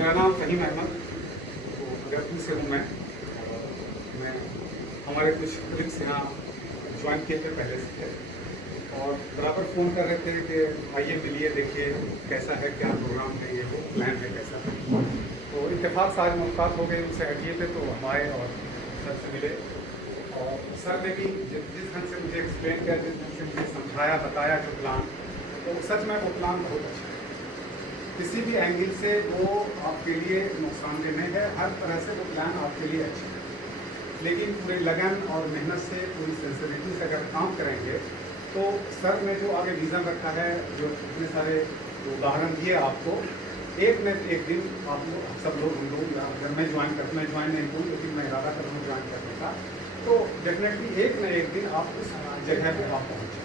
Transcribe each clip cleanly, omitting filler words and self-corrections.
मेरा नाम फ़हीम अहमद, तो अगरपुर से हूँ मैं हमारे कुछ कलीग्स यहाँ ज्वाइन किए थे पहले से और बराबर फ़ोन कर रहे थे कि आइए मिलिए, देखिए कैसा है, क्या प्रोग्राम है, ये वो प्लान है कैसा है। तो इत्तेफाक से आज मुलाकात हो गई, उनसे हटिए थे तो हम आए और सर से मिले और सर ने भी जिस ढंग से मुझे एक्सप्लेन किया, जिस ढंग से मुझे समझाया बताया जो प्लान, तो सच में वो प्लान बहुत अच्छा है। किसी भी एंगल से वो आपके लिए नुकसानदेह नहीं है, हर तरह से वो प्लान आपके लिए अच्छा है। लेकिन पूरे लगन और मेहनत से, पूरी सिंसियरिटी से अगर काम करेंगे तो सर ने जो आगे विज़न रखा है, जो इतने सारे उदाहरण दिए आपको, एक न एक दिन आप लोग सब लोग हम लोग, अगर मैं ज्वाइन नहीं हूँ लेकिन मैं इरादा कर रहा हूँ ज्वाइन करने का, तो डेफिनेटली एक न एक दिन आप उस जगह पे आप पहुँचें।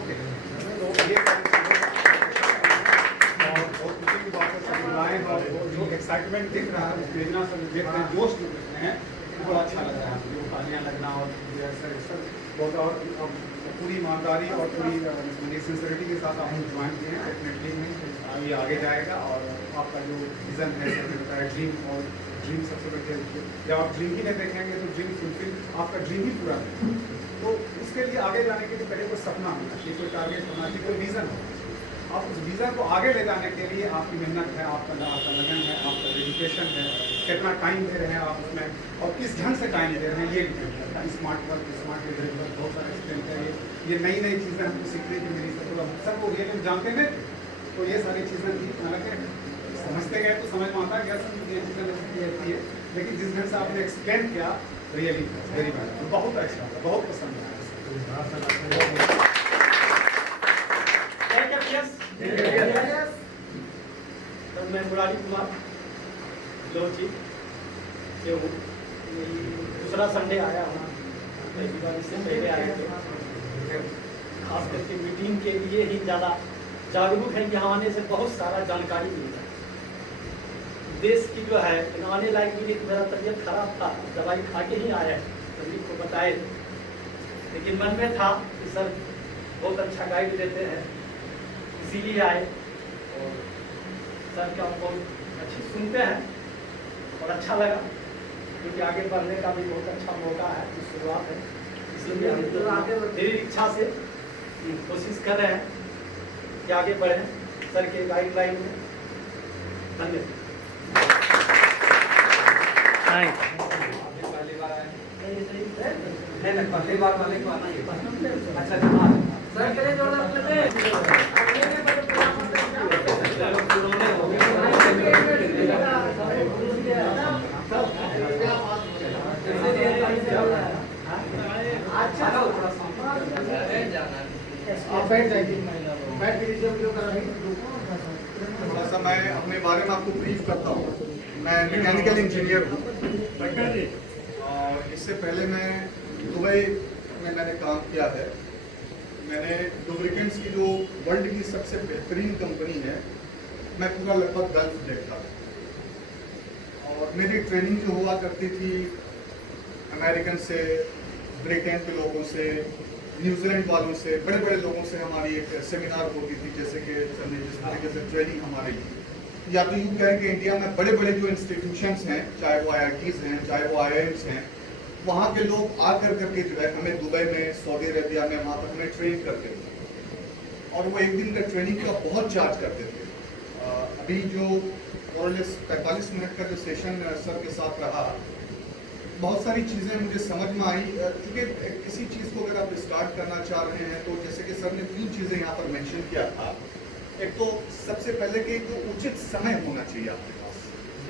ओके, तो ये बहुत खुशी की बात है, सब बुलाएँ और जो एक्साइटमेंट दिख रहा है, उत्तेजना सब देख रहे हैं, जोश जो दिख रहे हैं, बड़ा अच्छा लग रहा है। मुझे तालियाँ लगना और सर बहुत और पूरी ईमानदारी और पूरी सिंसियरिटी के साथ आपने ज्वाइन किए हैं। डेफिनेटली ये आगे जाएगा और आपका जो विज़न है, सर ने बताया ड्रीम, और ड्रीम सबसे बड़े, जब आप ड्रीम ही नहीं देखेंगे तो ड्रीम फुलफिल, आपका ड्रीम ही पूरा है। तो उसके लिए आगे जाने के लिए पहले कोई सपना होना चाहिए, कोई टारगेट होना चाहिए, कोई विज़न होना चाहिए। आप उस विज़न को आगे ले जाने के लिए आपकी मेहनत है, आपका लगन है, आपका डेडिकेशन है, कितना टाइम दे रहे हैं आप उसमें और किस ढंग से टाइम दे रहे हैं, ये डिपेंड करता है। स्मार्ट वर्क, स्मार्ट लेबर, बहुत सारे एक्सप्लेन है, ये नई चीज़ें हमको सीखने की मिली। सर वो रियल में जानते नहीं थे, तो ये सारी चीज़ें थी, हालांकि समझते गए तो समझ में आता गया सर मुझे ये चीज़ें नहीं रहती है, लेकिन जिस ढंग से आपने एक्सप्लेन किया, रियली वेरी बैड, बहुत अच्छा लगा, बहुत पसंद आया। मैं मुरारी कुमार लोची से हूँ। दूसरा संडे आया हूँ, पहली बार इससे पहले आए थे। खास करके मीटिंग के लिए ही ज़्यादा जागरूक है, यहाँ आने से बहुत सारा जानकारी मिलता है देश की जो है। आने लायक भी नहीं, मेरा तबीयत खराब था, दवाई खा के ही आया है, सभी को बताए, लेकिन मन में था कि सर बहुत अच्छा गाइड देते हैं, इसीलिए आए। और सर का बहुत अच्छी सुनते हैं और अच्छा लगा, क्योंकि आगे बढ़ने का भी बहुत अच्छा मौका है, जो शुरुआत है, इसलिए हम तो आगे मेरी इच्छा से कोशिश कर रहे हैं कि आगे बढ़ें सर के गाइडलाइन में। धन्यवाद। पहली बार आए नहीं, पहली बार वाले को आना ही अच्छा सर के लिए जोरदार थोड़ा सा मैं अपने बारे में आपको ब्रीफ करता हूँ। मैं मैकेनिकल इंजीनियर हूँ और इससे पहले मैं दुबई में मैंने काम किया है। मैंने लुब्रिकेंट्स की जो वर्ल्ड की सबसे बेहतरीन कंपनी है, मैं पूरा लगभग गल्फ देखता था और मेरी ट्रेनिंग जो हुआ करती थी अमेरिकन से, ब्रिटेन के लोगों से, न्यूजीलैंड वालों से, बड़े बड़े लोगों से हमारी एक सेमिनार होती थी, जैसे कि सर ने जिस तरीके से ट्रेनिंग हमारी, या तो यूँ कहें कि इंडिया में बड़े बड़े जो इंस्टीट्यूशंस हैं, चाहे वो IITs हैं, चाहे वो IIMs हैं, वहाँ के लोग आकर करके जो है हमें दुबई में, सऊदी अरेबिया में, वहाँ पर हमें ट्रेन करते थे और वो एक दिन का ट्रेनिंग का बहुत चार्ज करते थे। अभी जो 45 मिनट का जो सेशन सर के साथ रहा, बहुत सारी चीज़ें मुझे समझ में आई, क्योंकि किसी चीज़ को अगर आप स्टार्ट करना चाह रहे हैं तो जैसे कि सर ने 3 चीज़ें यहाँ पर मेंशन किया था। एक तो सबसे पहले कि जो उचित समय होना चाहिए आपके पास।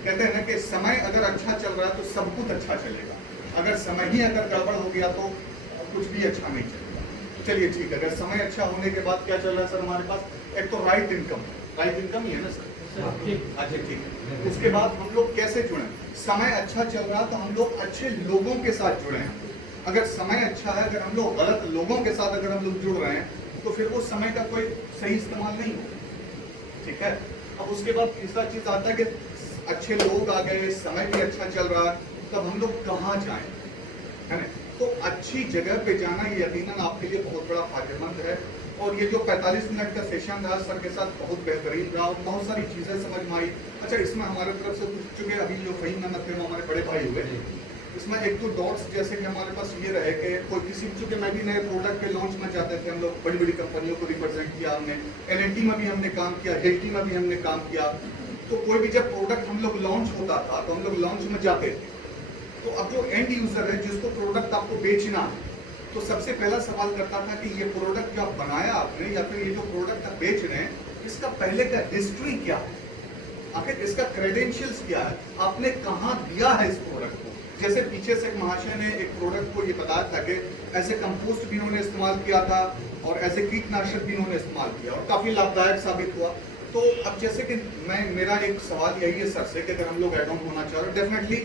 कहते हैं ना कि समय अगर अच्छा चल रहा है तो सब कुछ अच्छा चलेगा, अगर समय ही अगर गड़बड़ हो गया तो कुछ भी अच्छा नहीं चलेगा। चलिए ठीक है, अगर समय अच्छा होने के बाद क्या चल रहा है सर हमारे पास, एक तो राइट इनकम ही है ना सर, अच्छा ठीक है। उसके बाद हम लोग कैसे जुड़ें, समय अच्छा चल रहा तो हम लोग अच्छे लोगों के साथ जुड़े हैं। अगर समय अच्छा है, अगर हम लोग गलत लोगों के साथ अगर हम लोग जुड़ रहे हैं तो फिर वो समय का कोई सही इस्तेमाल नहीं होगा, ठीक है। अब उसके बाद तीसरा चीज आता है कि अच्छे लोग आ गए, समय भी अच्छा चल रहा है, तब हम लोग कहाँ जाएं, है ना। तो अच्छी जगह पे जाना ये यकीनन आपके लिए बहुत बड़ा फायदेमंद है और ये जो 45 मिनट का सेशन रहा सर के साथ बहुत बेहतरीन रहा, बहुत सारी चीज़ें समझ में आई। अच्छा, इसमें हमारे तरफ से कुछ, चूँकि अभी जो फ़हीम अहमद थे वो हमारे बड़े भाई हुए, इसमें एक दो डॉट्स जैसे कि हमारे पास ये रहे कि कोई किसी, चूँकि मैं भी नए प्रोडक्ट के लॉन्च में जाते थे, हम लोग बड़ी बड़ी कंपनियों को रिप्रेजेंट किया हमने, LNT में भी हमने काम किया, HT में भी हमने काम किया। तो कोई भी जब प्रोडक्ट हम लोग लॉन्च होता था तो हम लोग लॉन्च में जाते थे, तो अब जो एंड यूज़र है जिसको प्रोडक्ट आपको बेचना है, तो सबसे पहला सवाल करता था कि ये प्रोडक्ट जो आप बनाया आपने या फिर ये जो प्रोडक्ट आप बेच रहे हैं, इसका पहले का हिस्ट्री क्या है, आखिर इसका क्रेडेंशियल्स क्या है, आपने कहाँ दिया है इस प्रोडक्ट को। जैसे पीछे से एक महाशय ने एक प्रोडक्ट को ये बताया था कि ऐसे कंपोस्ट भी इन्होंने इस्तेमाल किया था और ऐसे कीटनाशक भी इन्होंने इस्तेमाल किया और काफ़ी लाभदायक साबित हुआ। तो अब जैसे कि मेरा एक सवाल यही है सर से कि अगर हम लोग एड ऑन होना चाह रहे हैं, डेफिनेटली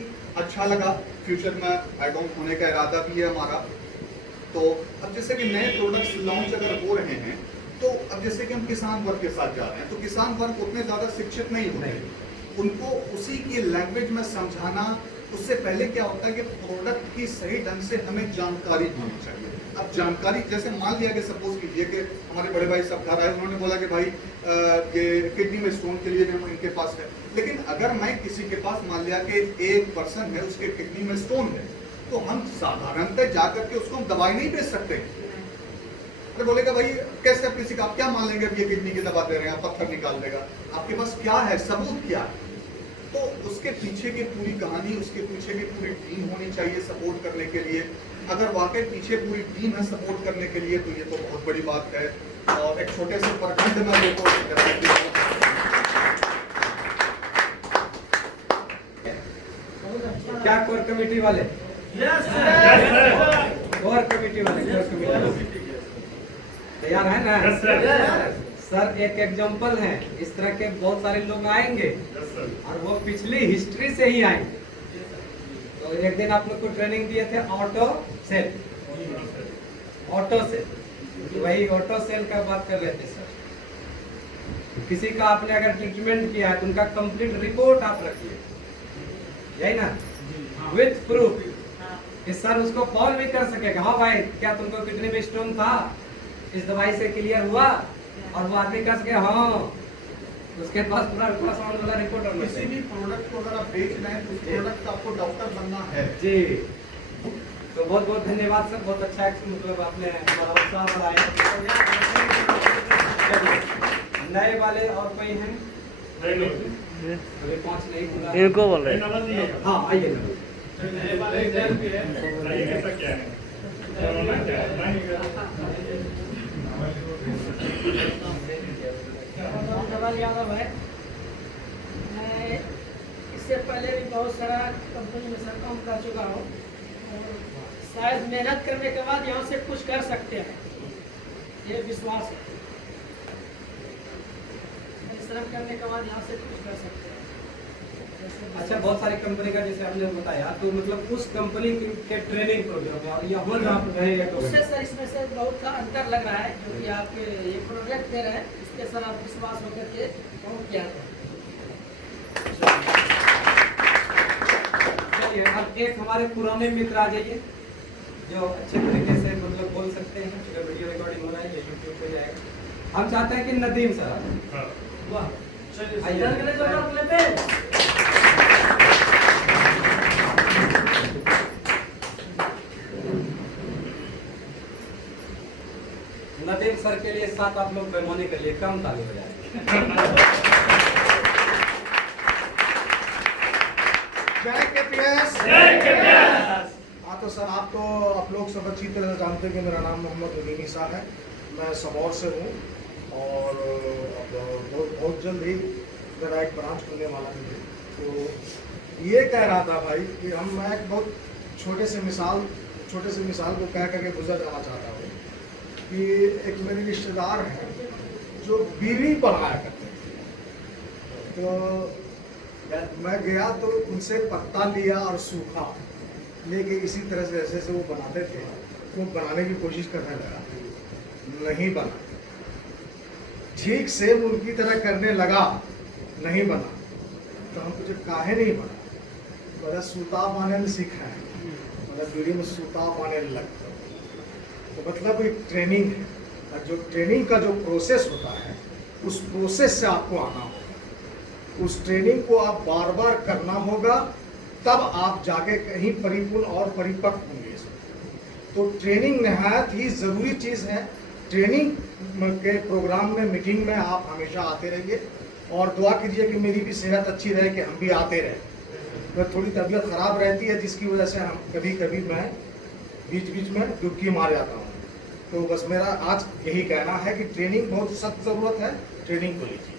अच्छा लगा, फ्यूचर में एड ऑन होने का इरादा भी है हमारा। तो अब जैसे कि नए प्रोडक्ट्स लॉन्च अगर हो रहे हैं, तो अब जैसे कि हम किसान वर्ग के साथ जा रहे हैं, तो किसान वर्ग उतने ज़्यादा शिक्षित नहीं होते, उनको उसी की लैंग्वेज में समझाना, उससे पहले क्या होता है कि प्रोडक्ट की सही ढंग से हमें जानकारी होनी चाहिए। अब जानकारी, जैसे मान लिया कि सपोज कीजिए कि हमारे बड़े भाई सब घर आए, उन्होंने बोला कि भाई ये किडनी में स्टोन के लिए भी इनके पास है, लेकिन अगर मैं किसी के पास मान लिया कि एक पर्सन है, उसके किडनी में स्टोन है, तो हम साधारणतः जाकर के उसको हम दवाई नहीं बेच सकते। अरे बोलेगा भाई कैसे, आप किसी का आप क्या मान लेंगे, अब ये किडनी की दवा दे रहे हैं, आप पत्थर निकाल देगा, आपके पास क्या है, सबूत क्या है। तो उसके पीछे की पूरी कहानी, उसके पीछे की पूरी टीम होनी चाहिए सपोर्ट करने के लिए। अगर वाकई पीछे पूरी टीम है सपोर्ट करने के लिए, तो ये तो बहुत बड़ी बात है। और एक छोटे से प्रखंड में देखो, क्या कोर कमेटी वाले, कोर कमेटी वाले तैयार है ना? सर एक एग्जांपल है, इस तरह के बहुत सारे लोग आएंगे और वो पिछली हिस्ट्री से ही आएंगे। तो एक दिन आप लोग को ट्रेनिंग दिए थे ऑटो सेल, वही ऑटो सेल का बात कर रहे थे सर। किसी का आपने अगर ट्रीटमेंट किया है तो उनका कंप्लीट रिपोर्ट आप रखिए, यही ना, विथ प्रूफ कि सर उसको कॉल भी कर सकेगा, हाँ भाई क्या तुमको किडनी में स्टोन था, इस दवाई से क्लियर हुआ, और वो आदमी कह सके हाँ, उसके पास पूरा अल्ट्रासाउंड वाला रिपोर्ट होना किसी भी प्रोडक्ट को अगर आप बेच रहे हैं तो उस प्रोडक्ट का आपको डॉक्टर बनना है जी। तो बहुत बहुत धन्यवाद सर, बहुत अच्छा मतलब आपने हमारा उत्साह बढ़ाया। नए वाले और कोई हैं? अभी 5 नहीं पूरा, इनको बोल रहे हैं। हाँ आइए ना। यादव है, मैं इससे पहले भी बहुत सारा कंपनी में सर काम कर चुका हूँ और शायद मेहनत करने के बाद यहाँ से कुछ कर सकते हैं, ये विश्वास है। परिश्रम करने के बाद यहाँ से कुछ कर सकते हैं। अच्छा, बहुत सारी कंपनी का जैसे आपने बताया, तो मतलब उस कंपनी के ट्रेनिंग प्रोग्राम और यहाँ जो आप रहे हैं, उससे सर इसमें से बहुत सा अंतर लग रहा है, जो कि आप ये प्रोजेक्ट दे रहे हैं, इसके सर आप विश्वास होकर के काम किया है। चलिए अब एक हमारे पुराने मित्र आ जाइए जो अच्छे तरीके से मतलब बोल सकते हैं, अगर वीडियो रिकॉर्डिंग हो रहा है या यूट्यूब पे जाएगा। हम चाहते हैं कि नदीम सर, वाह, नदीम सर के लिए साथ आप लोग पैमाने के लिए कम ताली बजाएं। जय केपीएस। हाँ तो सर आप लोग सब अच्छी तरह से जानते हैं कि मेरा नाम मोहम्मद उदीन ईसा है, मैं सबौर से हूँ और बहुत जल्द ही मेरा एक ब्रांच खुलने वाला है। तो ये कह रहा था भाई कि मैं एक बहुत छोटे से मिसाल को कह करके गुजर जाना चाहता हूँ कि एक मेरे रिश्तेदार हैं जो बीवी बनाया करते थे। तो मैं गया तो उनसे पत्ता लिया और सूखा लेके इसी तरह से जैसे वो बनाते थे, वो बनाने की कोशिश करने लगा, नहीं बना। ठीक से वो उनकी तरह करने लगा, नहीं बना। तो हम पूछे काहे नहीं बना, बोला सूता पाने में सीखा है, मतलब बीड़ी में सूता पाने लगता। तो मतलब एक ट्रेनिंग है, जो ट्रेनिंग का जो प्रोसेस होता है उस प्रोसेस से आपको आना होगा। उस ट्रेनिंग को आप बार बार करना होगा, तब आप जाके कहीं परिपूर्ण और परिपक्व होंगे इसमें। तो ट्रेनिंग नहायत ही ज़रूरी चीज़ है। ट्रेनिंग के प्रोग्राम में, मीटिंग में आप हमेशा आते रहिए और दुआ कीजिए कि मेरी भी सेहत अच्छी रहे, कि हम भी आते रहें। तो थोड़ी तबीयत ख़राब रहती है जिसकी वजह से हम कभी कभी मैं बीच बीच में डुबकी मार जाता हूँ। तो बस मेरा आज यही कहना है कि ट्रेनिंग बहुत सख्त ज़रूरत है, ट्रेनिंग को लीजिए।